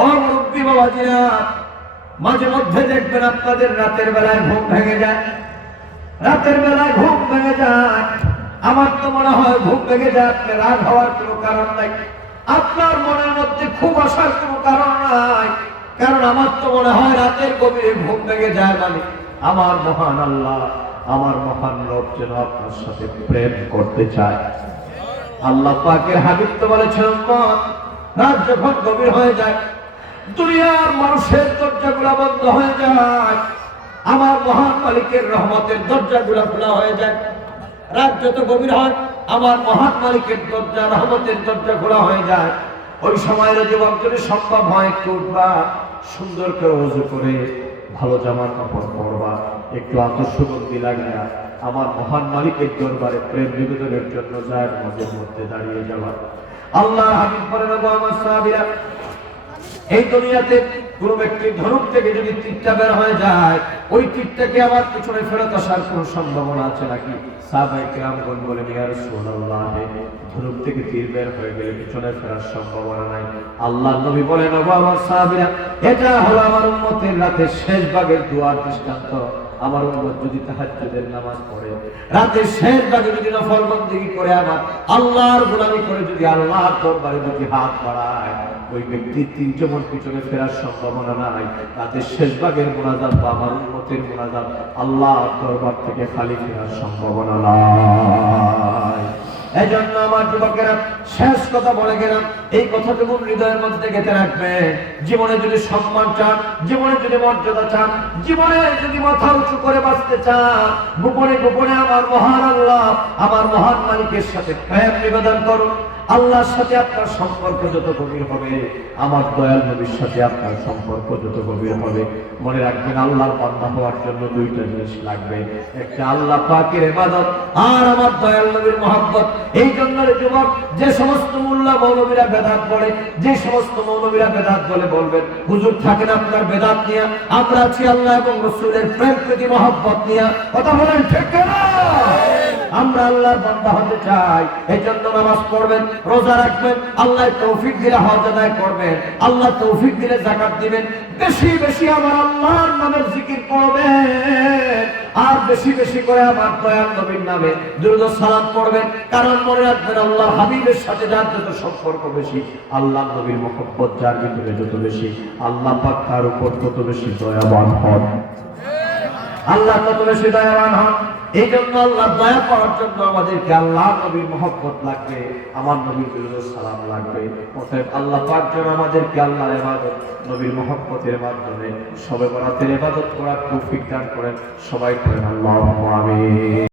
ও মুরব্বী বাবাজিরা, মাঝে মধ্যে দেখবেন আপনাদের রাতের বেলায় ঘুম ভেঙে যায়, রাতের বেলায় ঘুম ভেঙে যায়। আমার তো মনে হয় ঘুম ভেঙে যায় আপনার রাগ হওয়ার কোনো কারণ নাই, আপনার মনের মধ্যে খুব আসার কোনো কারণ নাই। কারণ আমার তো মনে হয় রাতের গভীরে ঘুম ভেঙে যায় মানে আমার মহান আল্লাহ, আমার মহান রব যেন আপনার সাথে প্রেম করতে চায়। আল্লাহ পাকের হাবিব তো বলেছেন, রাত যখন গভীর হয়ে যায়, দুনিয়ার মানুষের দরজাগুলা বন্ধ হয়ে যায়, আমার মহান মালিকের রহমতের দরজাগুলা খোলা হয়ে যায়। রাত যত গভীর হয়, আমার মহান মালিকের দরজা, রহমতের দরজা খোলা হয়ে যায়। ওই সময়ের যুবক যদি সম্ভব হয় একটু উঠবা, সুন্দর করে ওযু করে ভালো জামা কাপড় পরবা, একটু আত্মসুগন্ধি লাগিয়া আমার মহান মালিকের দরবারে প্রেম নিবেদনের জন্য যায়, মাঝে মধ্যে দাঁড়িয়ে যাওয়া। আল্লাহ হাবিব বলেন, আমার সাহাবীরা, এই দুনিয়াতে কোন ব্যক্তির ধনুক থেকে যদি তীরটা বের হয়ে যায়, ওই তীরটাকে আমার পিছনে ফেরত আসার কোন সম্ভাবনা আছে নাকি? সাহাবায়ে কেরামগণ বলেন, ইয়া রাসূলুল্লাহ, ধনুক থেকে তীর বের হয়ে গেলে পিছনে ফেরার সম্ভাবনা নাই। আল্লাহর নবী বলেন, ওগো আমার সাহাবীরা, এটা হলো আমার উম্মতের রাতের শেষ ভাগের দুআর দৃষ্টান্ত। আমার উম্মত যদি তাহাজ্জুদের নামাজ পড়ে, রাতের শেষ ভাগে যদি নফল বন্দেগী করে, আমার আল্লাহর গোলামি করে যদি আল্লাহর দরবারে যদি হাত বাড়ায়, ওই ব্যক্তির তিনজন পিছনে ফেরার সম্ভাবনা নাই। রাতের শেষ ভাগের মুনাজাত বা আমার উম্মতের মুনাজাত আল্লাহর দরবার থেকে খালি ফেরার সম্ভাবনা নাই। এজন্য আমার যুবকেরা, শেষ কথা বলে গেলাম, এই কথাটুকু হৃদয়ের মধ্যে গেঁথে রাখবেন। জীবনে যদি সম্মান চান, জীবনে যদি মর্যাদা চান, জীবনে যদি মাথা উঁচু করে বাঁচতে চান, গোপনে গোপনে আমার মহান আল্লাহ, আমার মহান মালিকের সাথে প্রেম নিবেদন করুন। আল্লাহর সাথে আপনার সম্পর্ক যত গভীর হবে, আমার দয়াল নবীর সাথে আপনার সম্পর্ক যত গভীর হবে। মনে রাখবেন, আল্লাহর বান্দা হওয়ার জন্য দুইটা জিনিস লাগবে, একটা আল্লাহ পাকের ইবাদত, আর আমার দয়াল নবীর মহব্বত। এই জন্য যুবক, যে সমস্ত মোল্লা মৌলবীরা বেদাত বলে, যে সমস্ত মৌলবীরা বেদাত বলে, বলবেন হুজুর থাকেন আপনার বেদাত নিয়ে, আমরা আছি আল্লাহ এবং রাসূলের প্রেম প্রীতি মহব্বত নিয়ে। কথা বলেন ঠিক কিনা? আমরা আল্লাহর বান্দা হতে চাই, এই জন্য নামাজ পড়বেন, রোজা রাখবেন, আল্লাহ তৌফিক দিলে হজ আদায় করবেন, আল্লাহ তৌফিক দিলে যাকাত দিবেন, বেশি বেশি আমার আল্লাহর নামের জিকির করবেন, আর বেশি বেশি করে আমার দয়াল নবীর নামে দুরূদ ও সালাম পড়বেন। কারণ মনে রাখবেন, আল্লাহর হাবিবের সাথে যার যত সম্পর্ক বেশি, আল্লাহ নবীর মহব্বত যার ভিতরে যত বেশি, আল্লাহ পাক তার উপর তত বেশি দয়াবান হন, আল্লাহ তত বেশি দয়াবান হন। এই জন্য আল্লাহ দয়া পাওয়ার জন্য আমাদেরকে আল্লাহ নবীর মহব্বত লাগবে, আমার নবীর দুরূদ ও সালাম লাগবে। অতএব আল্লাহ পাক যেন আমাদেরকে আল্লাহর ইবাদত, নবীর মহব্বতের মাধ্যমে শবে বরাতের ইবাদত করার তৌফিক দান করেন। সবাই করেন আল্লাহুম্মা আমিন।